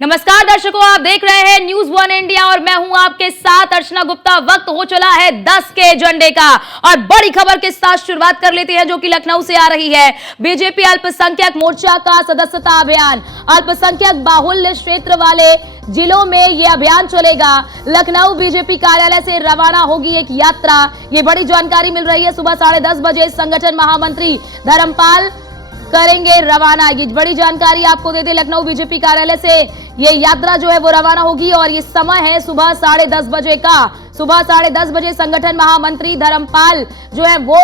नमस्कार दर्शकों, आप देख रहे हैं न्यूज वन इंडिया और मैं हूं आपके साथ अर्चना गुप्ता। वक्त हो चला है 10 के एजेंडे का और बड़ी खबर के साथ शुरुआत कर लेते हैं जो कि लखनऊ से आ रही है। बीजेपी अल्पसंख्यक मोर्चा का सदस्यता अभियान। अल्पसंख्यक बाहुल्य क्षेत्र वाले जिलों में यह अभियान चलेगा। लखनऊ बीजेपी कार्यालय से रवाना होगी एक यात्रा। ये बड़ी जानकारी मिल रही है। सुबह 10:30 बजे संगठन महामंत्री धर्मपाल करेंगे रवाना। ये बड़ी जानकारी आपको दे दे, लखनऊ बीजेपी कार्यालय से ये यात्रा जो है वो रवाना होगी और ये समय है सुबह 10:30 बजे का। सुबह 10:30 बजे संगठन महामंत्री धर्मपाल जो है वो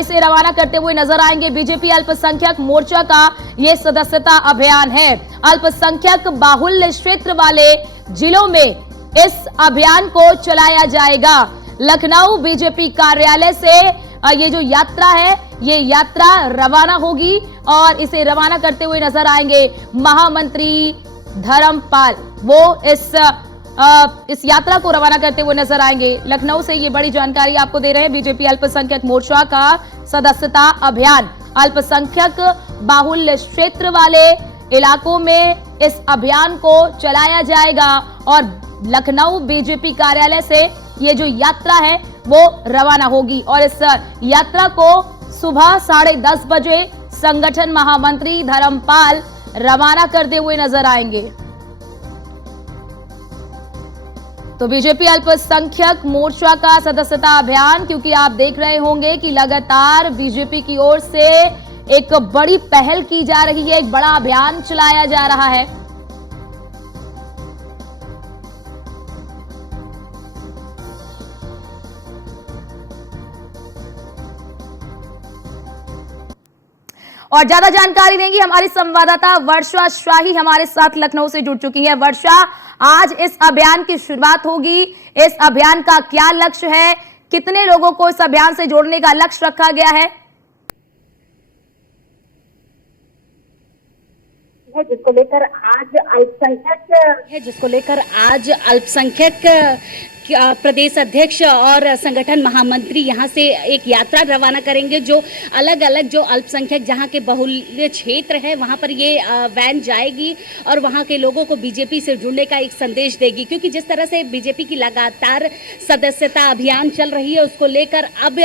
इसे रवाना करते हुए नजर आएंगे। बीजेपी अल्पसंख्यक मोर्चा का ये सदस्यता अभियान है। अल्पसंख्यक बाहुल्य क्षेत्र वाले जिलों में इस अभियान को चलाया जाएगा। लखनऊ बीजेपी कार्यालय से ये जो यात्रा है ये यात्रा रवाना होगी और इसे रवाना करते हुए नजर आएंगे महामंत्री धर्मपाल। वो इस यात्रा को रवाना करते हुए नजर आएंगे। लखनऊ से ये बड़ी जानकारी आपको दे रहे हैं। बीजेपी अल्पसंख्यक मोर्चा का सदस्यता अभियान। अल्पसंख्यक बाहुल्य क्षेत्र वाले इलाकों में इस अभियान को चलाया जाएगा और लखनऊ बीजेपी कार्यालय से ये जो यात्रा है वो रवाना होगी और इस यात्रा को सुबह 10:30 बजे संगठन महामंत्री धर्मपाल रवाना करते हुए नजर आएंगे। तो बीजेपी अल्पसंख्यक मोर्चा का सदस्यता अभियान, क्योंकि आप देख रहे होंगे कि लगातार बीजेपी की ओर से एक बड़ी पहल की जा रही है, एक बड़ा अभियान चलाया जा रहा है। और ज्यादा जानकारी देंगी हमारी संवाददाता वर्षा शाही हमारे साथ लखनऊ से जुड़ चुकी है। वर्षा, आज इस अभियान की शुरुआत होगी। इस अभियान का क्या लक्ष्य है? कितने लोगों को इस अभियान से जोड़ने का लक्ष्य रखा गया है? जिसको लेकर आज अल्पसंख्यक प्रदेश अध्यक्ष और संगठन महामंत्री यहां से एक यात्रा रवाना करेंगे। जो अलग अलग जो अल्पसंख्यक जहां के बहुल्य क्षेत्र है वहां पर ये वैन जाएगी और वहां के लोगों को बीजेपी से जुड़ने का एक संदेश देगी। क्योंकि जिस तरह से बीजेपी की लगातार सदस्यता अभियान चल रही है उसको लेकर अब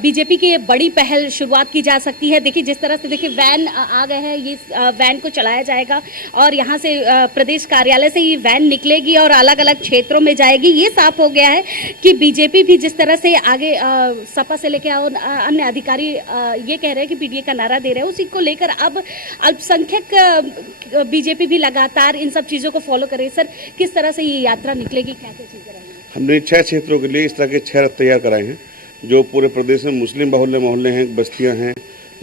बीजेपी की बड़ी पहल शुरुआत की जा सकती है। देखिए जिस तरह से देखिए वैन आ गए हैं, ये वैन को चलाया जाएगा और यहाँ से प्रदेश कार्यालय से ये वैन निकलेगी और अलग अलग क्षेत्रों में जाएगी। ये साफ हो गया है कि बीजेपी भी जिस तरह से आगे सपा से लेकर और अन्य अधिकारी ये कह रहे हैं कि पीडीए का नारा दे रहे हैं, उसी को लेकर अब अल्पसंख्यक बीजेपी भी लगातार इन सब चीज़ों को फॉलो करे। सर, किस तरह से ये यात्रा निकलेगी, क्या क्या चीज़ें रहेंगी? हमने 6 क्षेत्रों के लिए इस तरह के 6 रथ तैयार कराए हैं जो पूरे प्रदेश में मुस्लिम बाहुल्य मोहल्ले हैं, बस्तियां हैं,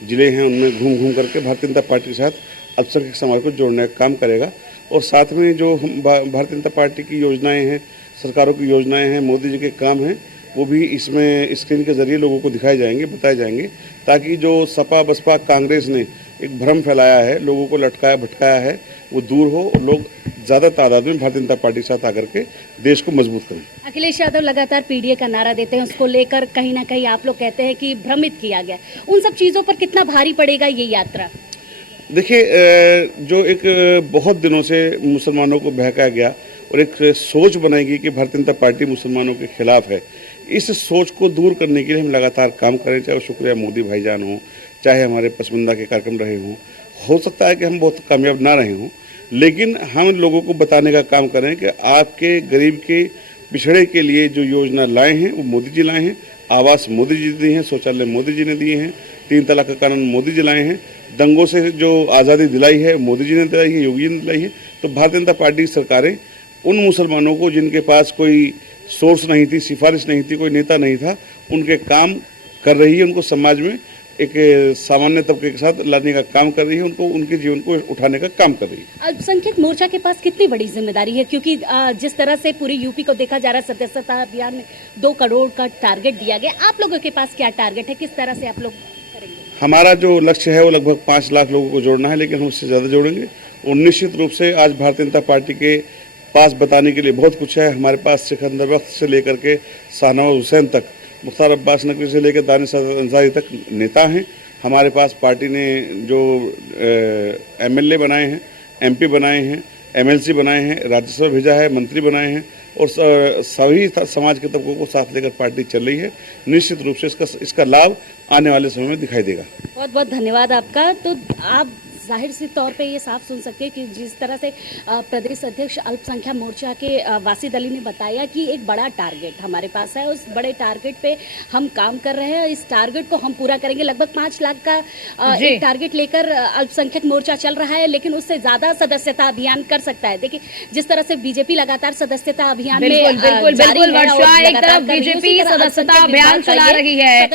जिले हैं, उनमें घूम घूम करके भारतीय जनता पार्टी के साथ अल्पसंख्यक समाज को जोड़ने का काम करेगा। और साथ में जो भारतीय जनता पार्टी की योजनाएं हैं, सरकारों की योजनाएं हैं, मोदी जी के काम हैं, वो भी इसमें स्क्रीन के जरिए लोगों को दिखाए जाएंगे, बताए जाएंगे, ताकि जो सपा बसपा कांग्रेस ने एक भ्रम फैलाया है, लोगों को लटकाया भटकाया है, वो दूर हो और लोग ज़्यादा तादाद में भारतीय जनता पार्टी के साथ आकर के देश को मजबूत करें। अखिलेश यादव लगातार पीडीए का नारा देते हैं, उसको लेकर कहीं ना कहीं आप लोग कहते हैं कि भ्रमित किया गया। उन सब चीज़ों पर कितना भारी पड़ेगा ये यात्रा? देखिए, जो एक बहुत दिनों से मुसलमानों को बहकाया गया और एक सोच बनाएगी कि भारतीय जनता पार्टी मुसलमानों के खिलाफ है, इस सोच को दूर करने के लिए हम लगातार काम करें। चाहे वो शुक्रिया मोदी भाईजान हो, चाहे हमारे पसमंदा के कार्यक्रम रहे हों। हो सकता है कि हम बहुत कामयाब ना रहे हों, लेकिन हम लोगों को बताने का काम करें कि आपके गरीब के पिछड़े के लिए जो योजना लाए हैं वो मोदी जी लाए हैं। आवास मोदी जी दिए हैं, शौचालय मोदी जी ने दिए हैं, 3 तलाक का कानून मोदी जी लाए हैं, दंगों से जो आज़ादी दिलाई है मोदी जी ने दिलाई है, योगी जी ने दिलाई है। तो भारतीय जनता पार्टी की सरकारें उन मुसलमानों को जिनके पास कोई सोर्स नहीं थी, सिफारिश नहीं थी, कोई नेता नहीं था, उनके काम कर रही है, उनको समाज में एक सामान्य तबके के साथ लाने का काम कर रही है, उनको उनके जीवन को उठाने का काम कर रही है। अल्पसंख्यक मोर्चा के पास कितनी बड़ी जिम्मेदारी है? क्योंकि जिस तरह से पूरी यूपी को देखा जा रहा है, सदस्यता अभियान में 2 करोड़ का टारगेट दिया गया। आप लोगों के पास क्या टारगेट है, किस तरह से आप लोग करेंगे? हमारा जो लक्ष्य है वो लगभग 5 लाख लोगों को जोड़ना है, लेकिन हम उससे ज़्यादा जोड़ेंगे। और निश्चित रूप से आज भारतीय जनता पार्टी के पास बताने के लिए बहुत कुछ है। हमारे पास सिकंदर वक्त से लेकर के शाहनवाज हुसैन तक, मुख्तार अब्बास नकवी से लेकर दानिश अंसारी तक नेता हैं। हमारे पास पार्टी ने जो MLA बनाए हैं, MP बनाए हैं, MLC बनाए हैं, राज्यसभा भेजा है, मंत्री बनाए हैं और सभी समाज के तबकों को साथ लेकर पार्टी चल रही है। निश्चित रूप से इसका लाभ आने वाले समय में दिखाई देगा। बहुत बहुत धन्यवाद आपका। तो आप जाहिर सी तौर पे ये साफ सुन सकते हैं कि जिस तरह से प्रदेश अध्यक्ष अल्पसंख्यक मोर्चा के वासिद अली ने बताया कि एक बड़ा टारगेट हमारे पास है, उस बड़े टारगेट पे हम काम कर रहे हैं, इस टारगेट को हम पूरा करेंगे। लगभग 5 लाख का एक टारगेट लेकर अल्पसंख्यक मोर्चा चल रहा है, लेकिन उससे ज्यादा सदस्यता अभियान कर सकता है। देखिए जिस तरह से बीजेपी लगातार सदस्यता अभियान में बिल्कुल वर्षा, एक तरफ बीजेपी सदस्यता अभियान चला रही है।